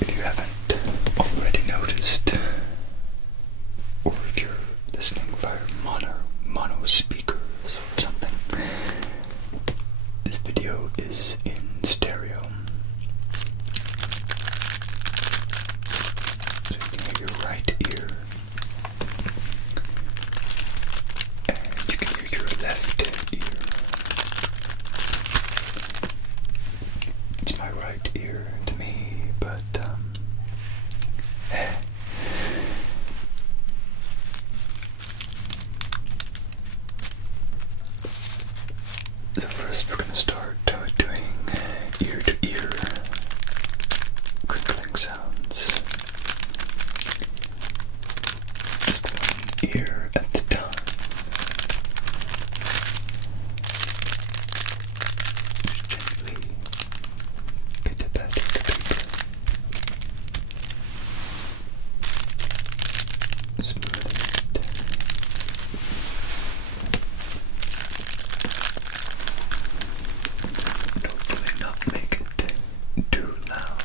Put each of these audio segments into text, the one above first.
if you haven't already noticed, or if you're listening via mono speakers or something, this video is in stereo. So you can hear your right ear, and you can hear your left ear. It's my right ear to me, but so first we're going to start doing ear-to-ear crinkling sounds. Just one ear at the time. Just gently pit that in the paper. Smoothing it. And hopefully not make it too loud.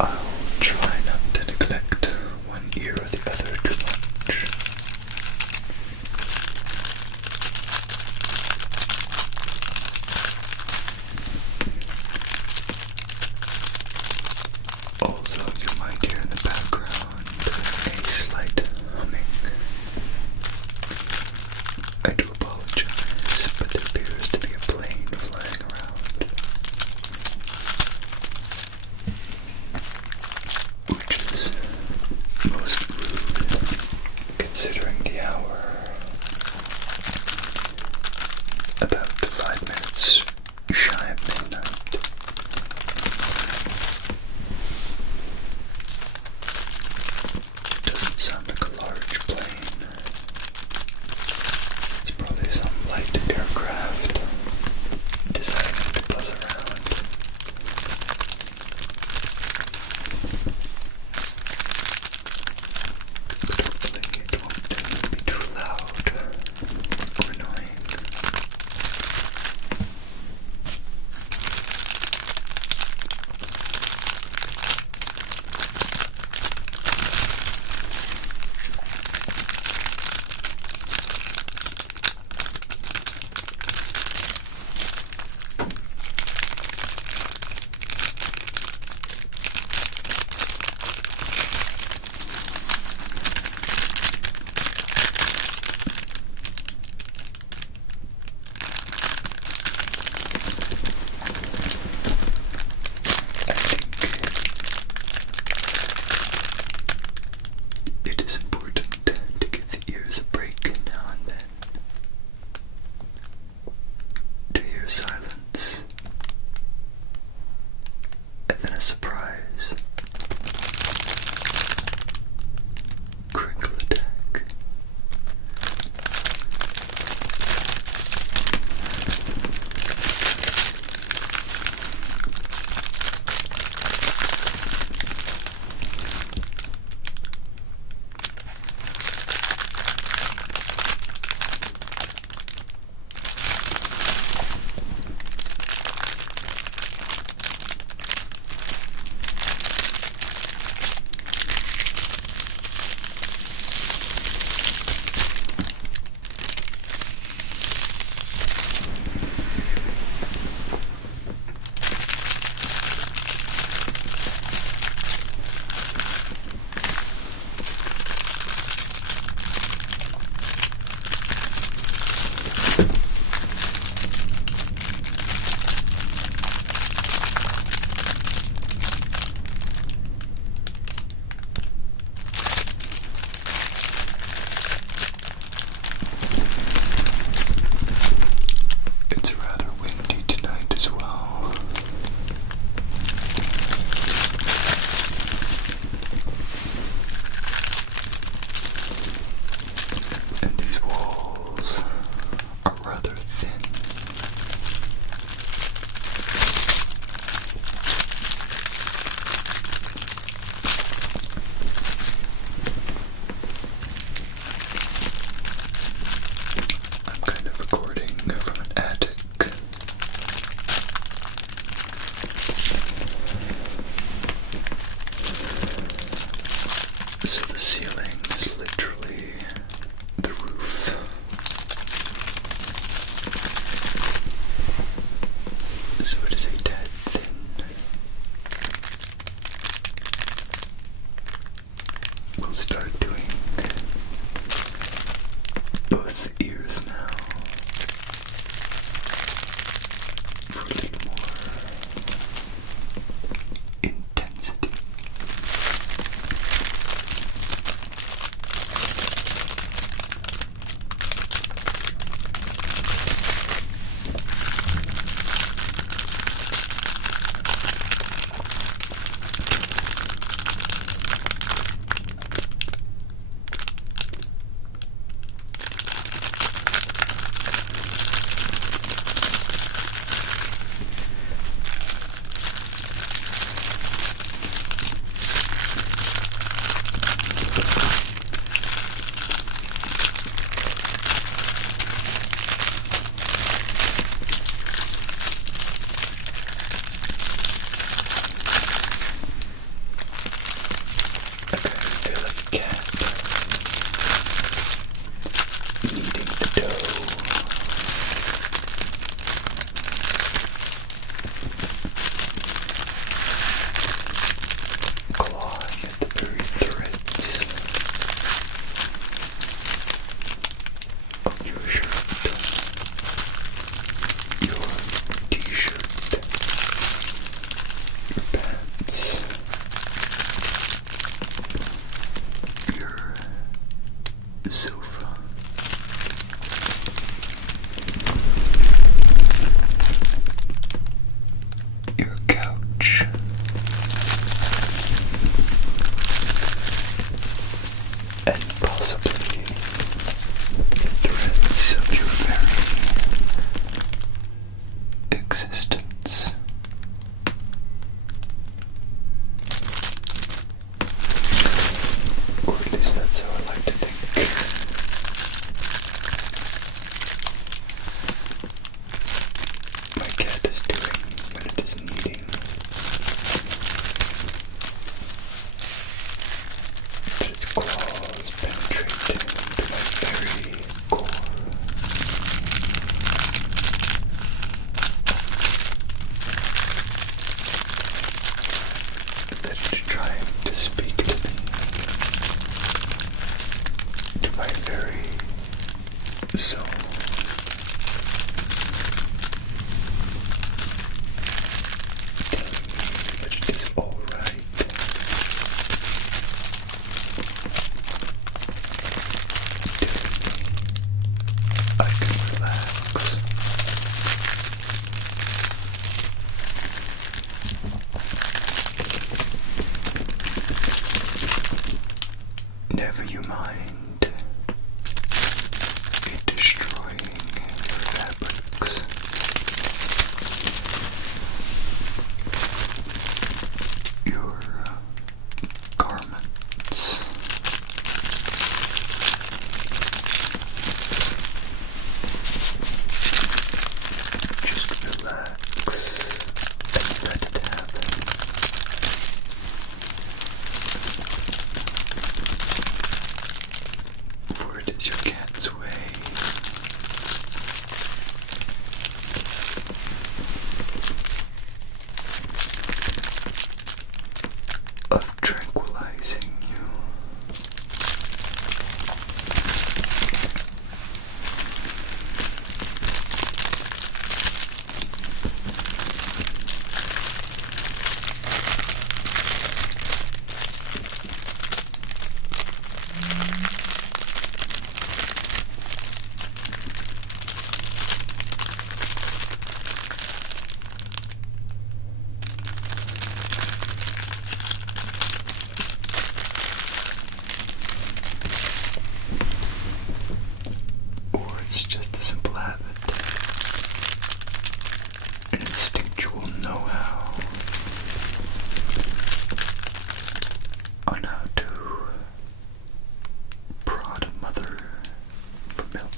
I'll try not to neglect one ear or the other too much. Also, you might hear in the background a slight humming. I do apologize, but there appears to be a plane flying around, which is most rude considering the hour. About 5 minutes shy of midnight. It doesn't sound like a large plane. It's probably some light aircraft deciding to buzz around. But hopefully it won't be too loud or annoying. I think it is important to give the ears a break now and then, to hear silence, and then a surprise. Crinkle attack. the ceiling is literally the roof. So it is a tad thin. We'll start doing both ears now for a little more intensity. Sofa. Your couch. And possibly the threads of your very existence. Or at least that's how I like to think. My cat is doing when it is kneading. That its claws penetrate into my very core. That it is trying to speak to me. To my very soul. Telling me that it is alright. Telling me I can relax. Never you mind it destroying your fabrics. Your garments. Just relax and let it happen. For it is your cat's way of tranquilizing you. Or it's just a simple habit, an instinctual know-how on how to prod a mother for milk.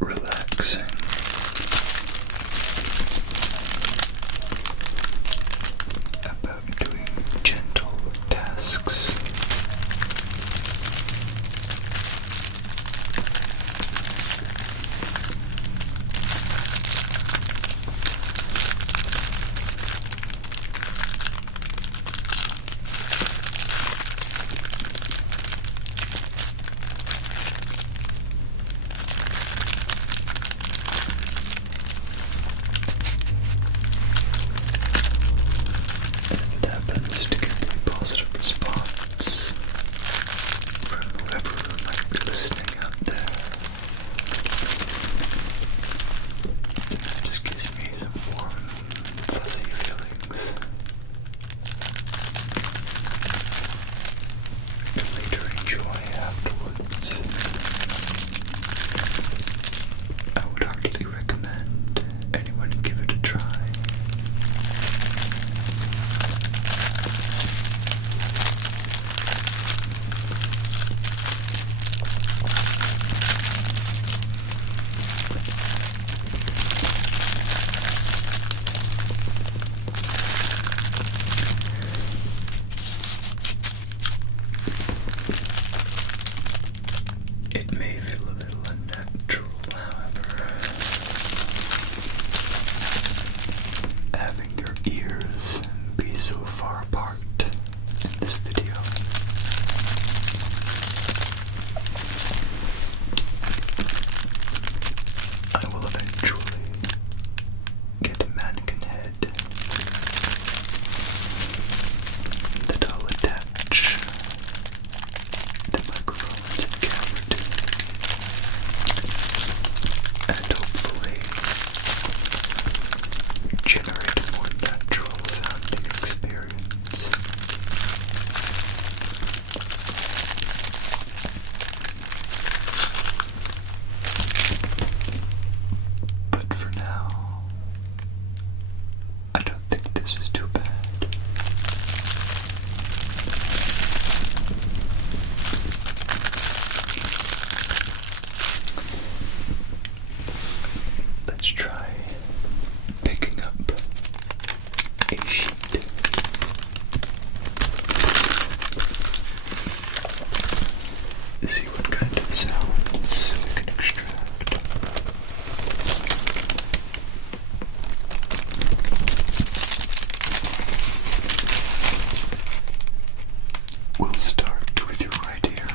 relaxing. About doing gentle tasks. It happens to get a positive response from whoever might be listening out there. That just gives me some warm, fuzzy feelings. To later enjoy afterwards. I would heartily recommend anyone give it a try. It may feel a little unnatural, however, having your ears be so far apart in this video. I will eventually get a mannequin head that I'll attach the microphones and camera to, and hopefully generate a more natural sounding experience. But for now, I don't think this is too bad. Let's try picking up a sheet. See what kind of sounds we can extract. We'll start with your right ear.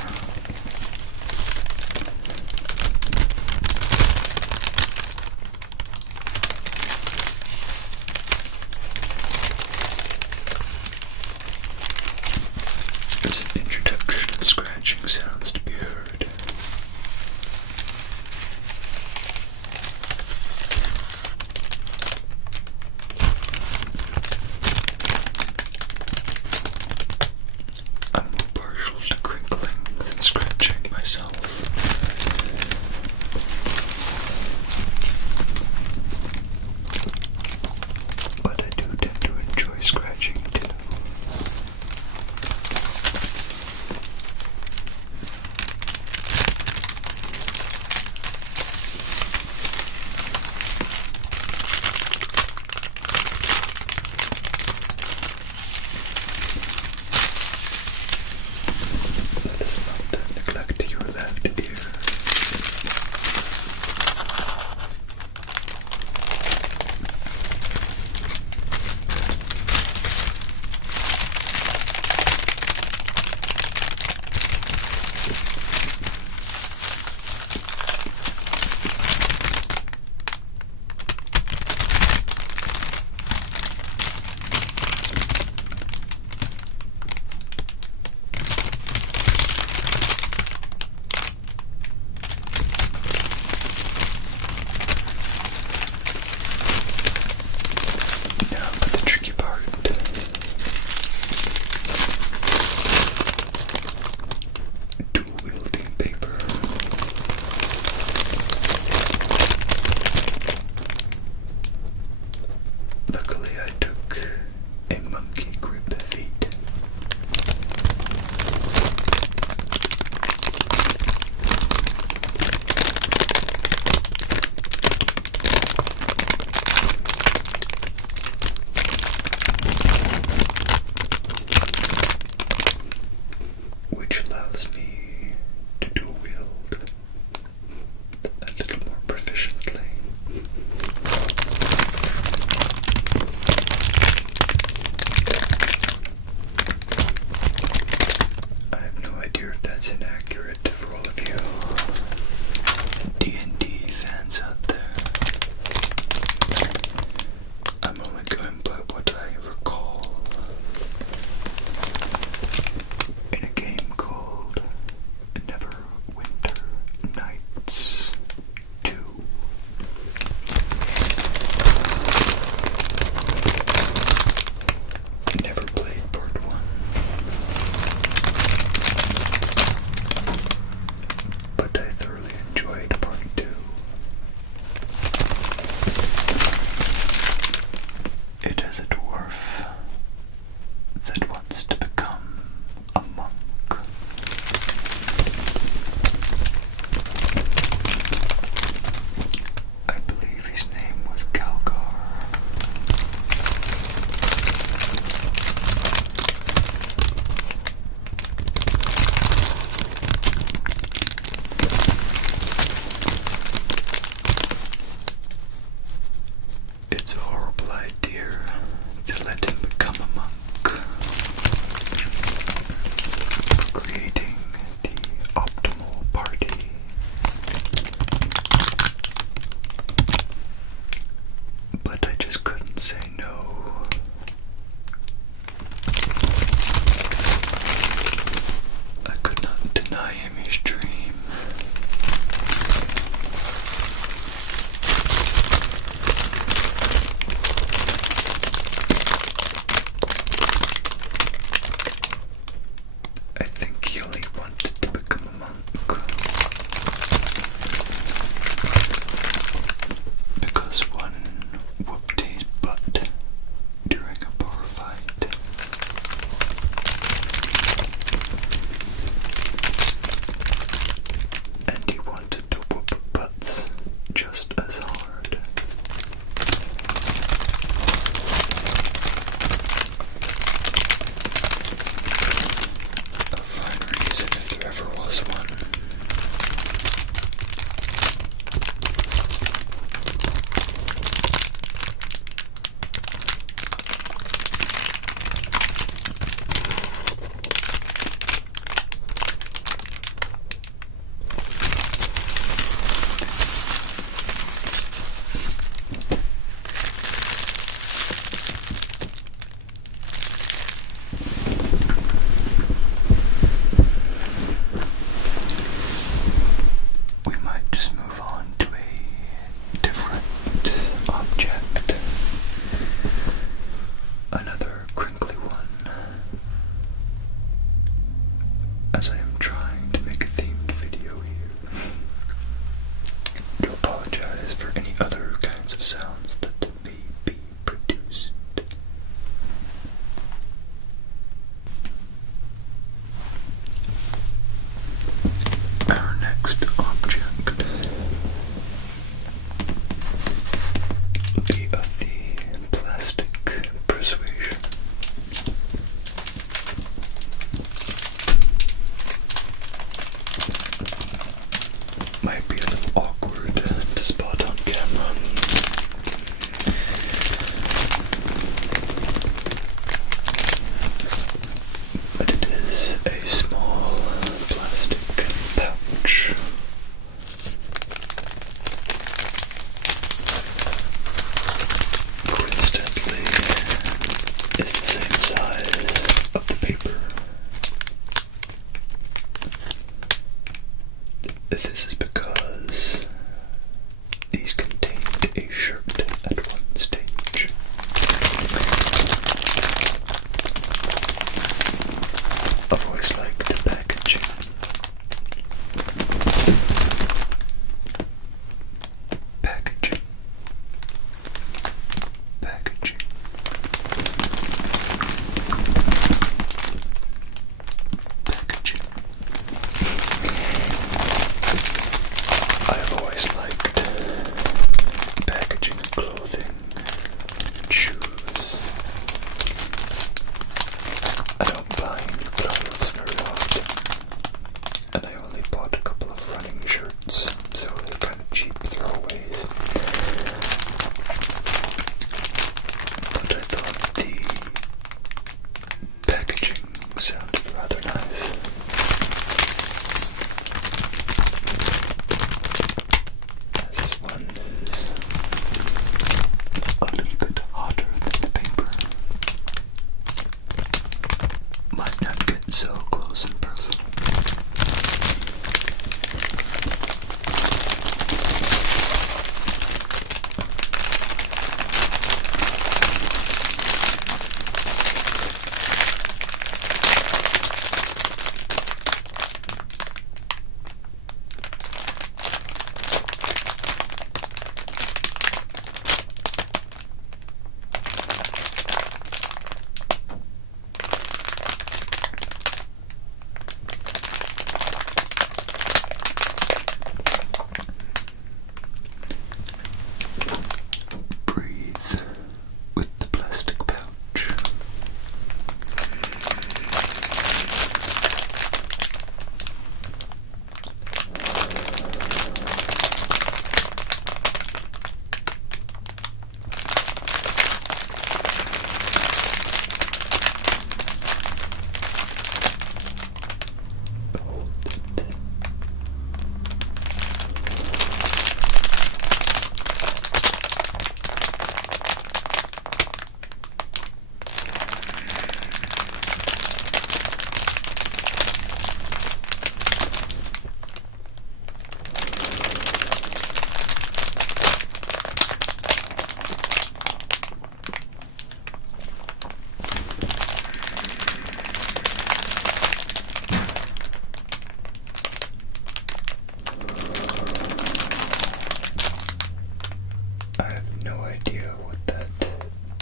I have no idea what that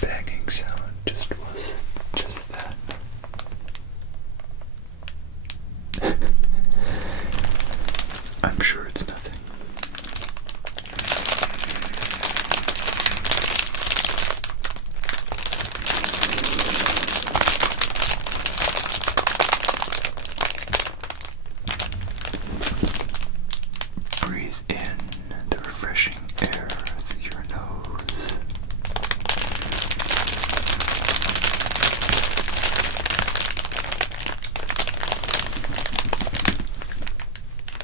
banging sound just was. Just that. I'm sure it's nothing. Breathe in the refreshing air through your nose.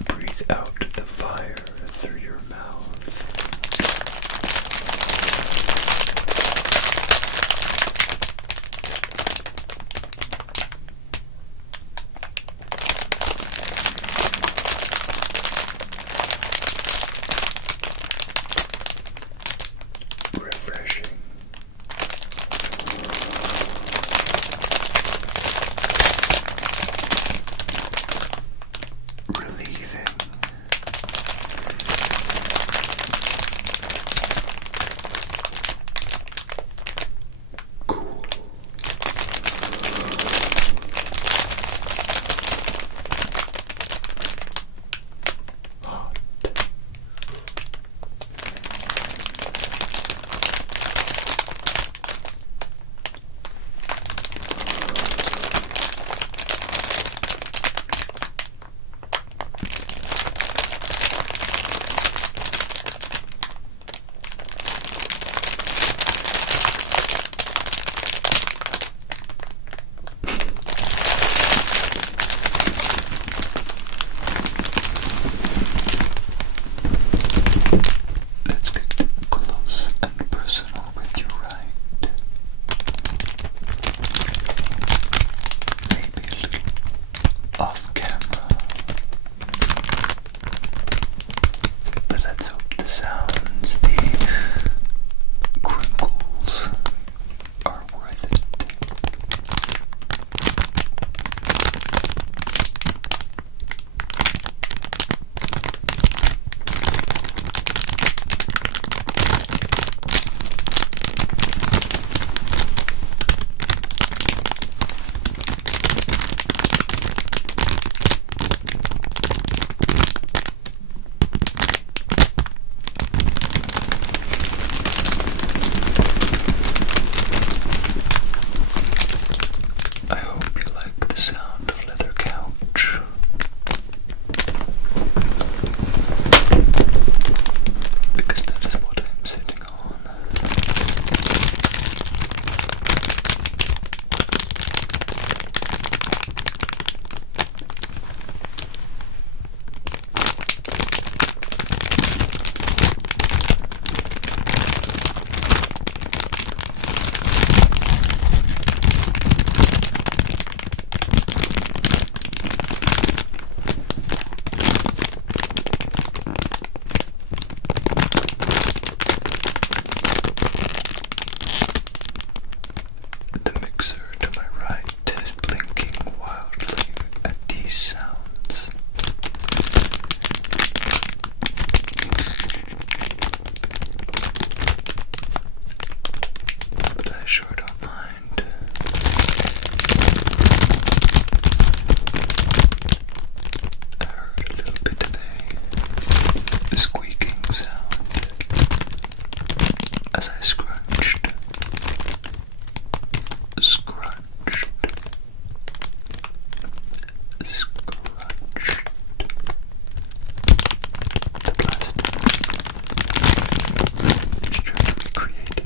Breathe out the fire through your mouth. Refreshing. Relieving. Cool. Hot. Let's get close and personal with your ride. Maybe a little off camera. But let's hope the sounds, the crinkles, are worth it. I hope you like the sound of leather couch. Because that is what I'm sitting on. The mixer to my right is blinking wildly at these sounds. But I sure don't mind. I heard a little bit of a squeaking sound as I scrunched. Scrunched. Scrunched. The plastic. Extremely created.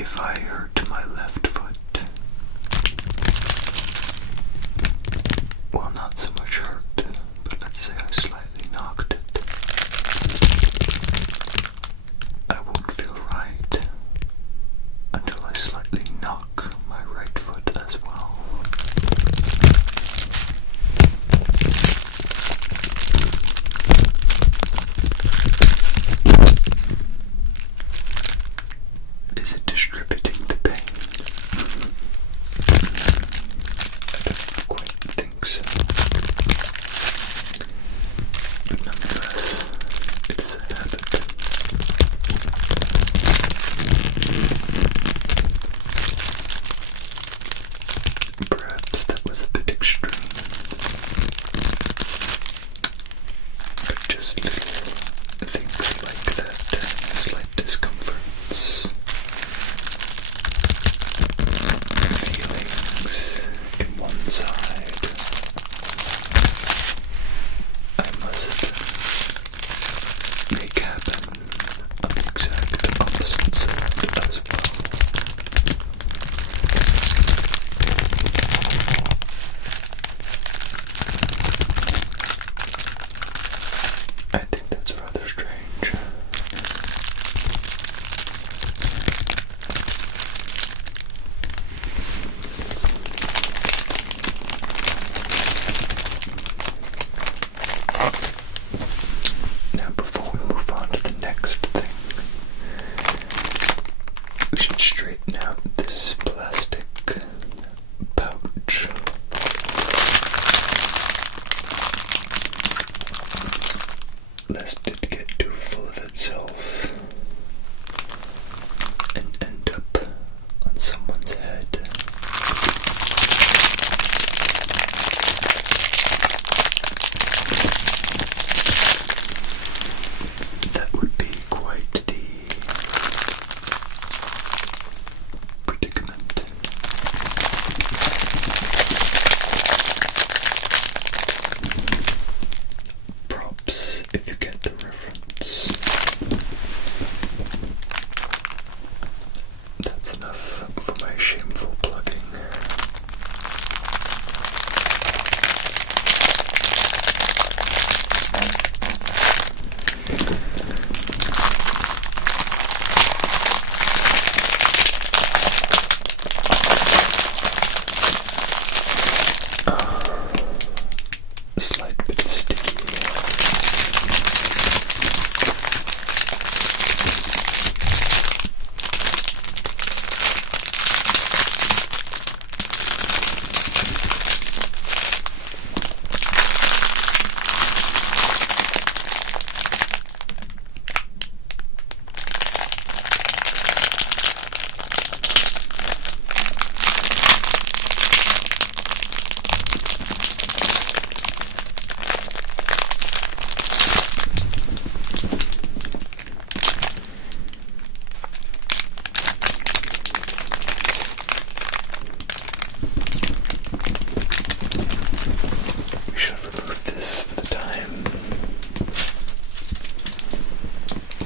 if I hurt my left foot, well, not so much hurt, but let's say I slightly knocked it, I won't feel right until I slightly knock my right foot as well. Is it distributing the pain? I don't quite think so. But nonetheless, it is a habit. Perhaps that was a bit extreme. But just little things like that, slight discomforts, feelings in one side, I must make happen on the exact opposite side as well. I think that's rather strange. Now, before we move on to the next thing, we should straighten out this plastic pouch. Lest it get too full of itself and end up on someone's head. That would be quite the predicament. Props, if you get the reference. That's enough for my shameful plugging. A slight bit of sticky. We shall remove this for the time.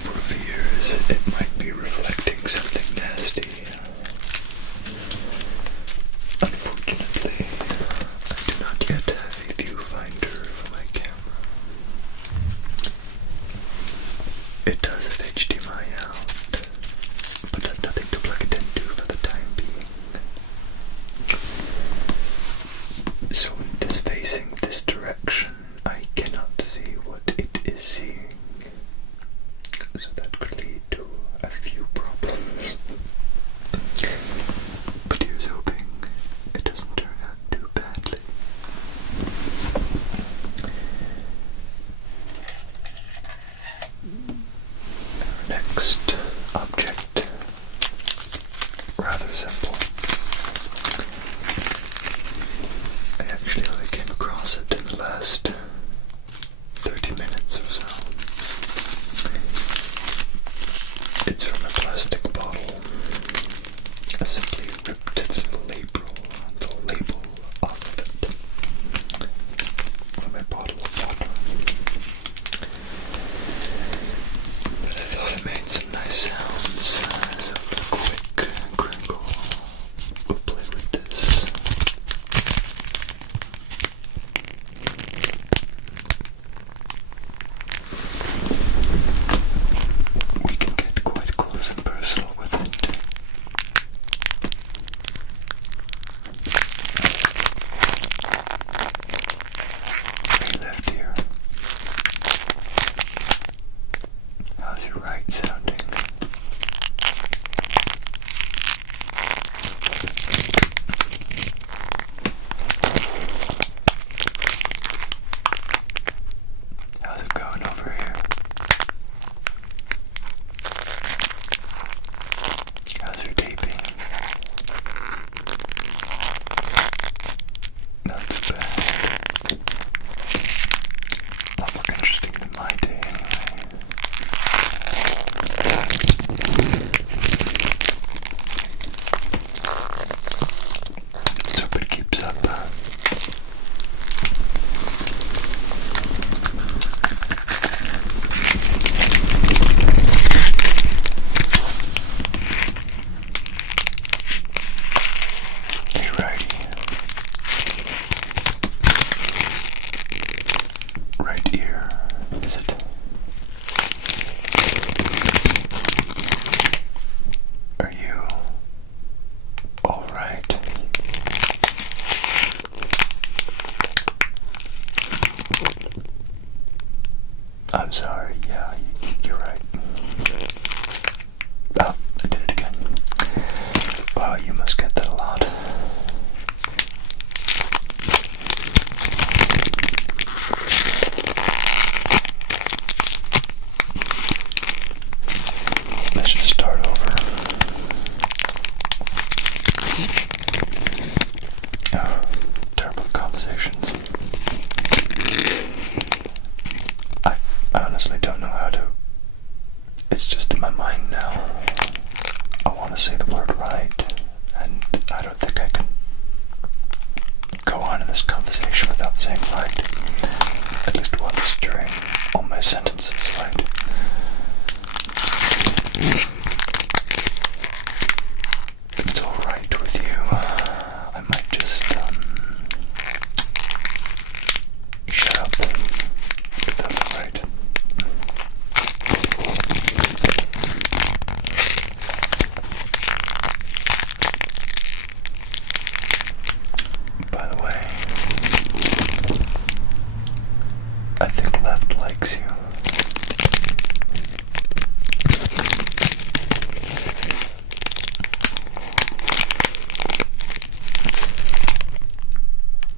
For fears it might be reflecting something nasty. Unfortunately, I do not yet have a viewfinder for my camera. It does have HDMI out, but I've nothing to plug it into for the time being. So when it is facing this direction, I cannot see what it is seeing. So that could lead to a few problems. But here's hoping it doesn't turn out too badly. Our next object, rather simple. I actually only came across it in the last 30 minutes or so. It's from a right sounding. How's it going over here? How's your taping? Not too bad. A lot more interesting than my day anyway. Let's hope it keeps up. Right ear, is it? Are you all right? I'm sorry, yeah, you're right. Oh, I did it again. Wow, you must get that a lot. Let's just start over. Oh, terrible conversations. I honestly don't know how to. It's just in my mind now. I want to say the word right, and I don't think I can go on in this conversation without saying right. At least once during all my sentences, right? If it's alright with you, I might just, shut up, if that's alright. By the way, I think left likes you.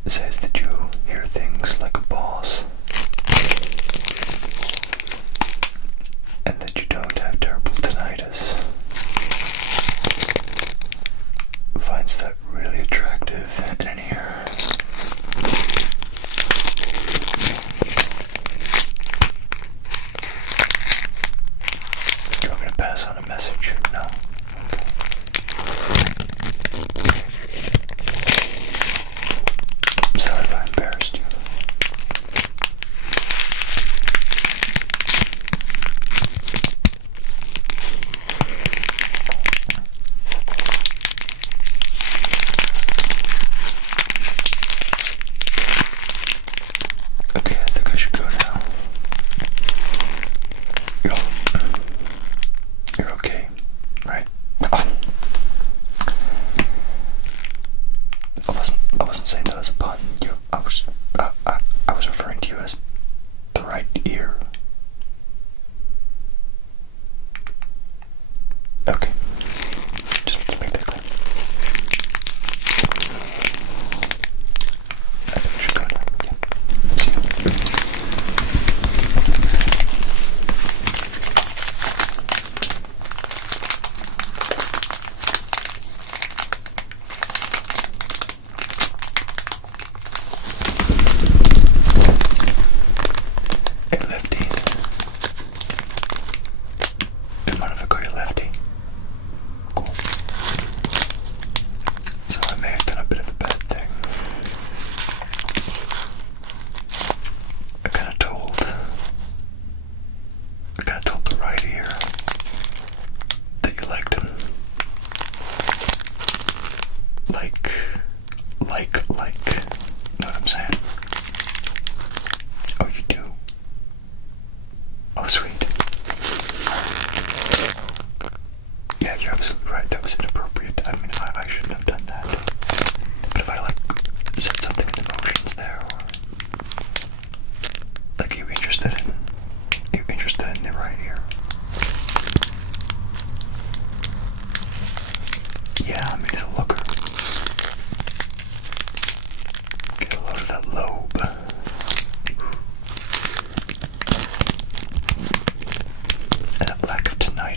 It says that you hear things like a boss, and that you don't have terrible tinnitus. Finds that really attractive in an ear. Do you want me to pass on a message? No? I'm sorry if I embarrassed you. Okay, I think I should go now. You're okay, right?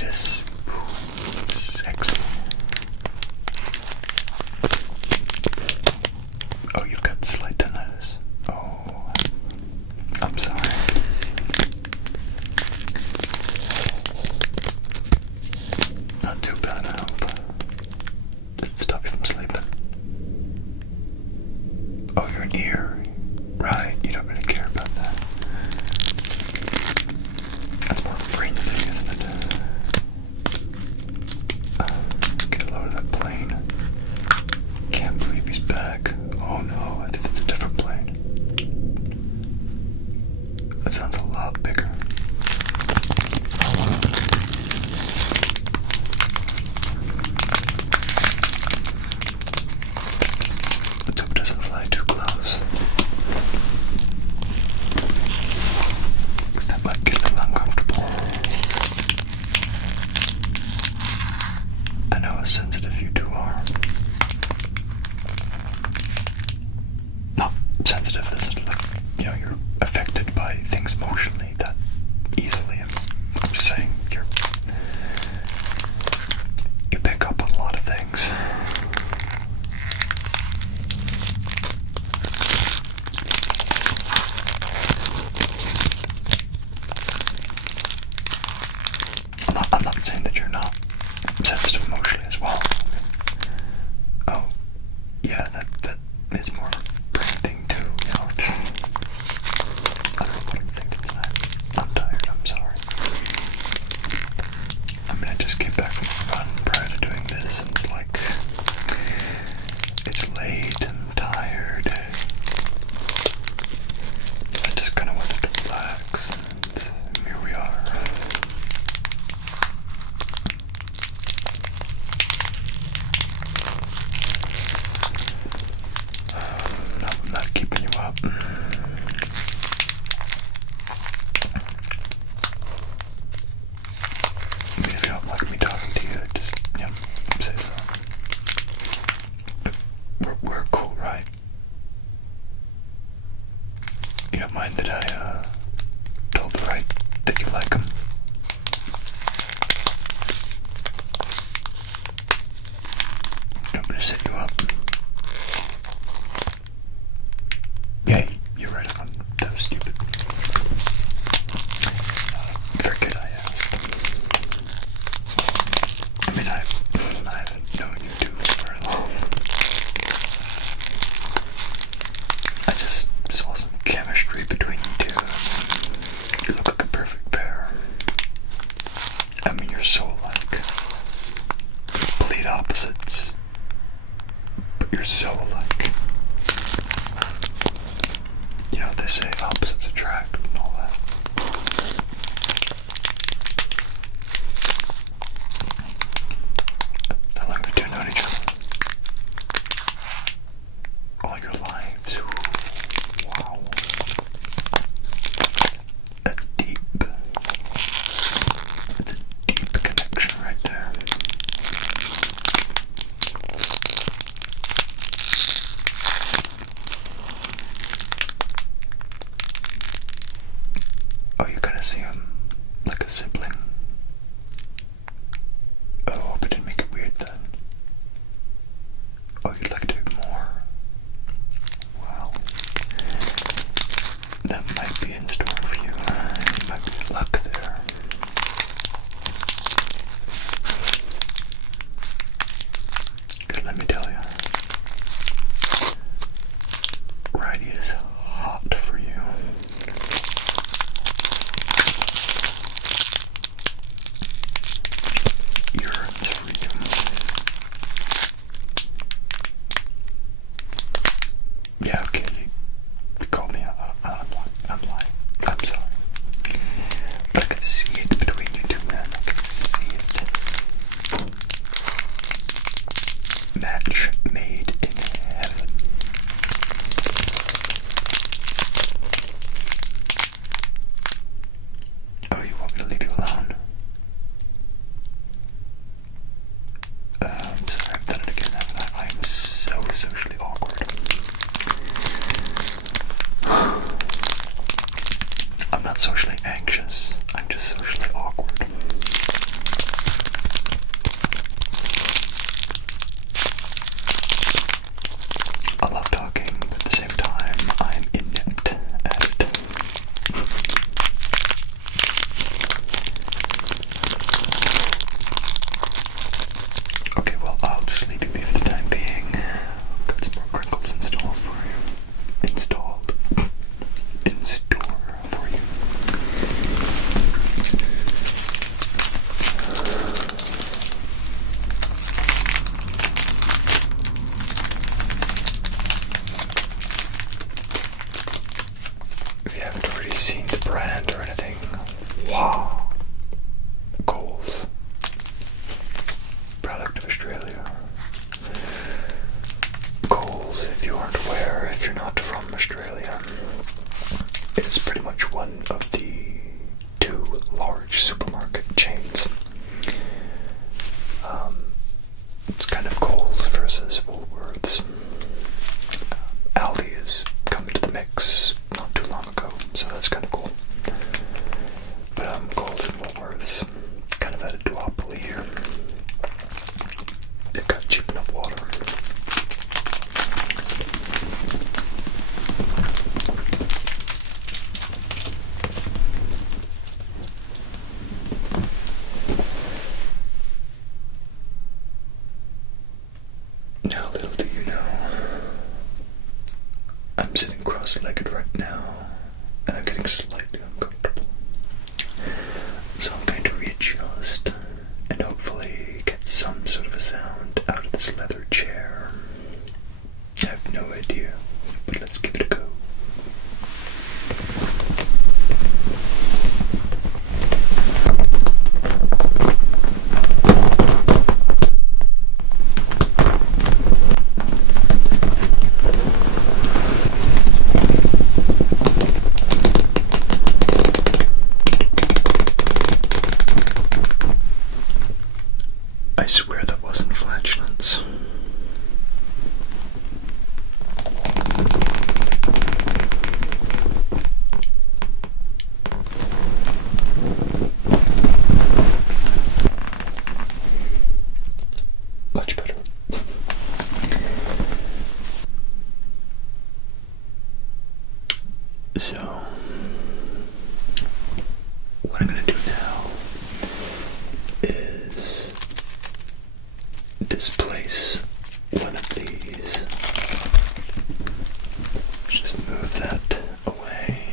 tinnitus. Sexy. Oh, you've got slight tinnitus. Oh, I'm sorry. Not too bad, I hope. Does it stop you from sleeping? Oh, you're an ear. Right, you don't really care about that. That's more of a brain thing, isn't it? Get a load of that plane. Can't believe he's back. Oh no, I think that's a different plane. That sounds a lot bigger. Let's hope it doesn't fly too close. Because that might get a little uncomfortable. I know how sensitive you two are. Not sensitive as in, like, you know, you're affected by things emotionally that easily. I'm just saying you pick up on a lot of things. I'm not saying that you're not sensitive emotionally as well. Oh, yeah, that is more of a brain thing too, you know. I don't know what I'm thinking tonight. I'm tired, I'm sorry. I mean, I just came back from the run prior to doing this, and it's late and I'm tired. I just kind of wanted to relax, and here we are. I'm not keeping you up. I mean, if you don't like me talking to you, just, say so. But we're cool, right? You don't mind that I, told the right that you like him? You want me to set you up? Yeah, you're right, that was stupid. Forget I asked. I mean, I haven't known you two for very long. I just saw some chemistry between you two. You look like a perfect pair. I mean, you're so alike. Complete opposites. But you're so alike. You know, they say opposites attract and all that. How long have you two known each other? All your lives. Wow. That's deep. That's a deep connection right there. I love talking, but at the same time, I'm inept at it. Okay, well, I'll just leave you be for the time being. Got some more crinkles installed for you. Installed. In store for you. If you haven't already seen the brand or anything, wow. Coles. Product of Australia. Coles, if you aren't aware, if you're not from Australia, it's pretty much one of the two large supermarket chains. It's kind of Coles versus Woolworths. Aldi has come into the mix not too long ago, so that's kind of cool. But Coles and Woolworths kind of had a duopoly here. They've got cheap enough water. Now, little do you know, I'm sitting cross-legged right now, and I'm getting slightly uncomfortable. So I'm going to readjust, and hopefully get some sort of a sound out of this leather chair. I have no idea, but let's give it a go. I swear that wasn't flatulence. Much better. So, what I'm going to do now is displace one of these. Just move that away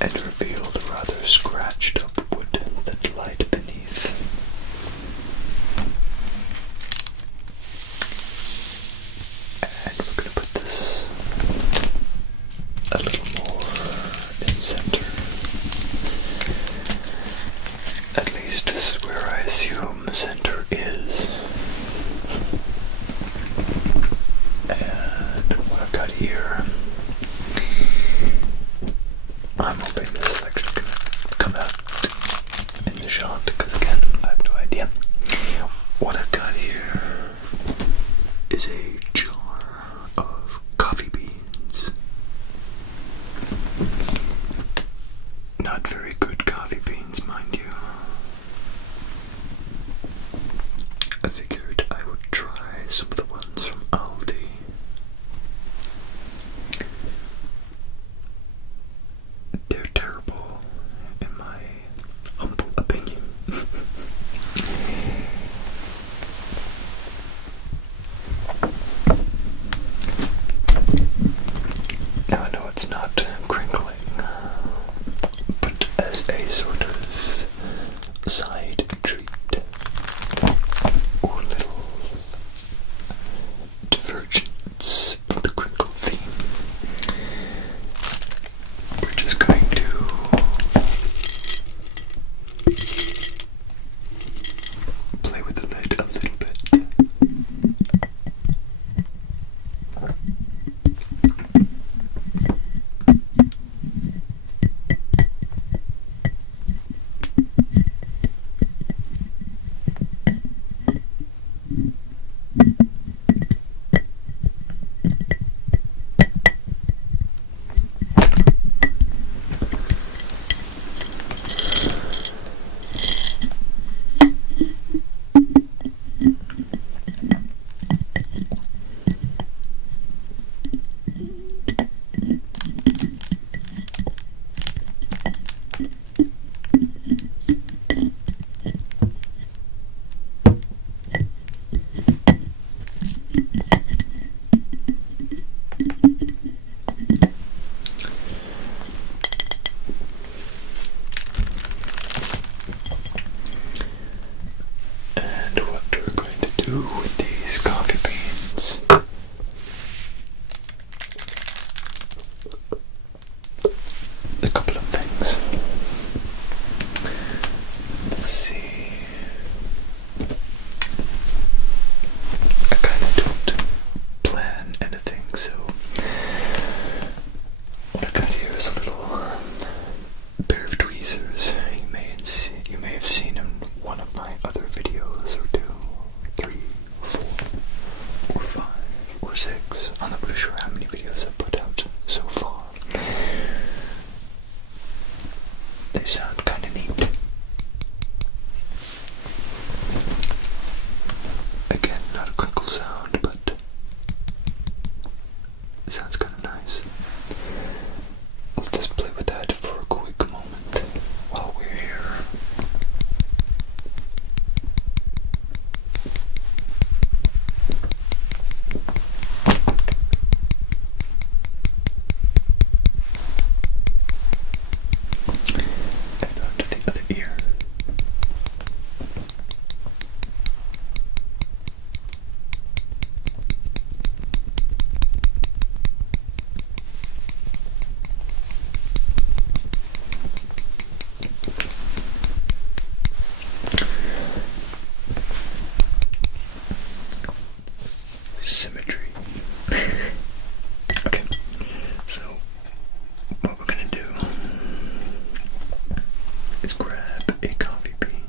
and reveal the rather scratched up wood that lied beneath. And we're going to put this a little more in center. At least this is where I assume center is. And what I've got here, I'm hoping this is actually going to come out in the shot, because again, I have no idea. What I've got here is a jar of coffee beans. Not very good coffee beans, mind you. I figured I would try some of the ones from Aldi. They're terrible, in my humble opinion. Now I know it's not crinkling, but as a sort of side treat or little divergence from the crinkle theme, we're just going to play with the lid a little bit. do with these coffee beans? A couple of things. Let's see. I kind of don't plan anything, so what I got here is a little pair of tweezers. You may have seen in one of my other videos, or 2, 3, 4, or 5, or 6. I'm not really sure how many videos I've put out so far. They sound kind of neat. Again, not a crinkle sound, but it sounds kind of nice. I'll just play with that for a quick moment while we're here. And on to the other ear. Symmetry. Okay, so what we're gonna do is grab a coffee bean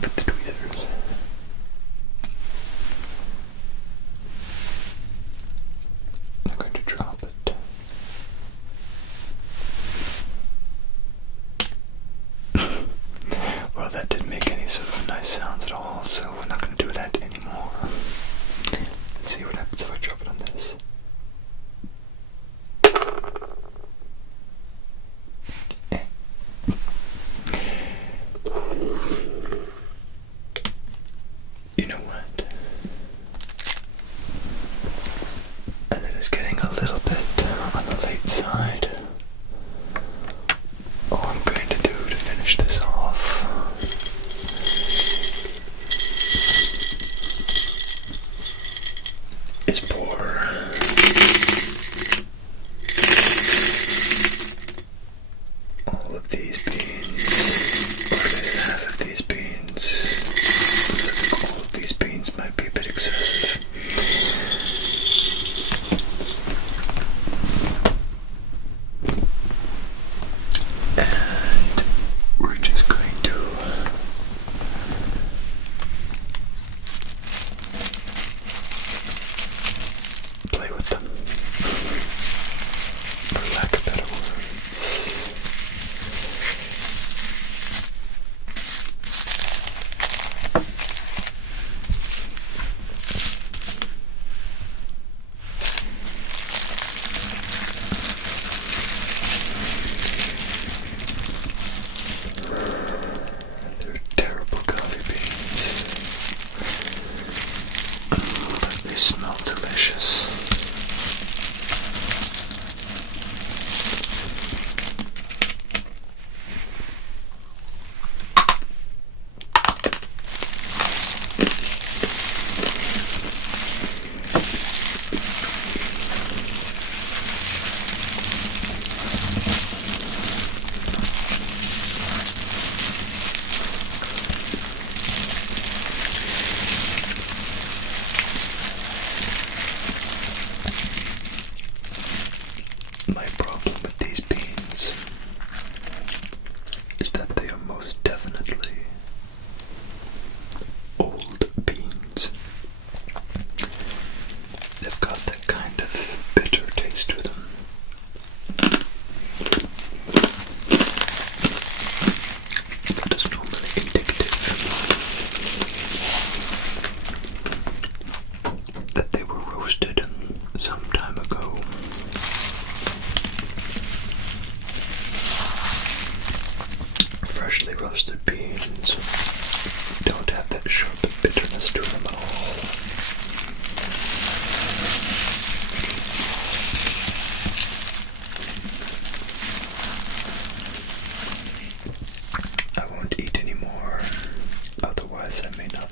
with the tweezers. I'm going to drop it. Well, that didn't make any sort of nice sound at all, so we're not going to do that anymore. Let's see what happens if I drop it on this. You know what? As it is getting a little bit on the late side, all I'm going to do to finish this off is pour all of these beans, or at least half of these beans. I think all of these beans might be a bit excessive. And we're just going to play with them, for lack of better words. They're terrible coffee beans, but they smell delicious. My problem with these beans is that they are most definitely old beans. They've got that kind of bitter taste to them. That is normally indicative that they were roasted some time ago. Freshly roasted beans don't have that sharp bitterness to them at all. I won't eat any more, otherwise I may not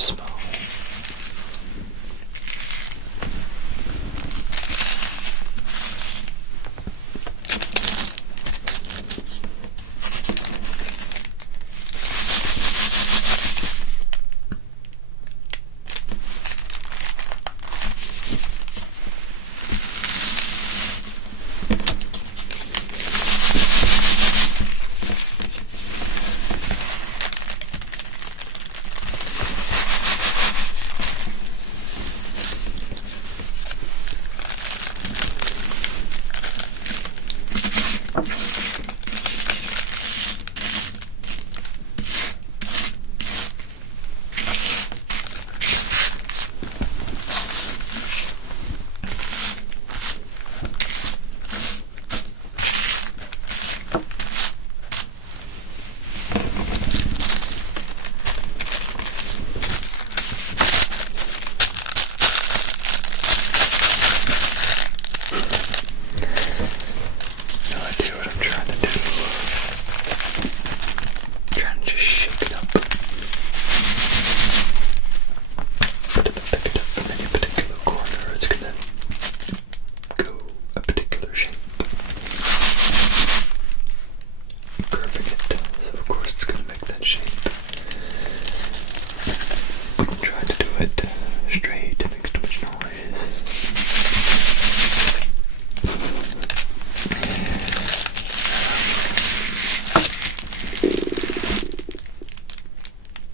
smell.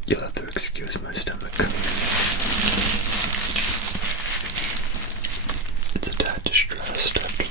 You'll have to excuse my stomach. It's a tad distressed after all.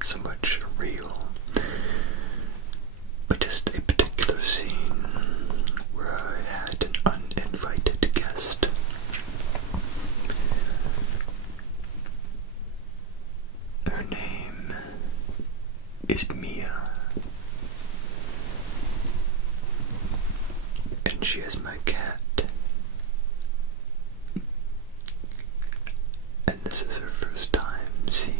So much real, but just a particular scene where I had an uninvited guest. Her name is Mia, and she is my cat, and this is her first time seeing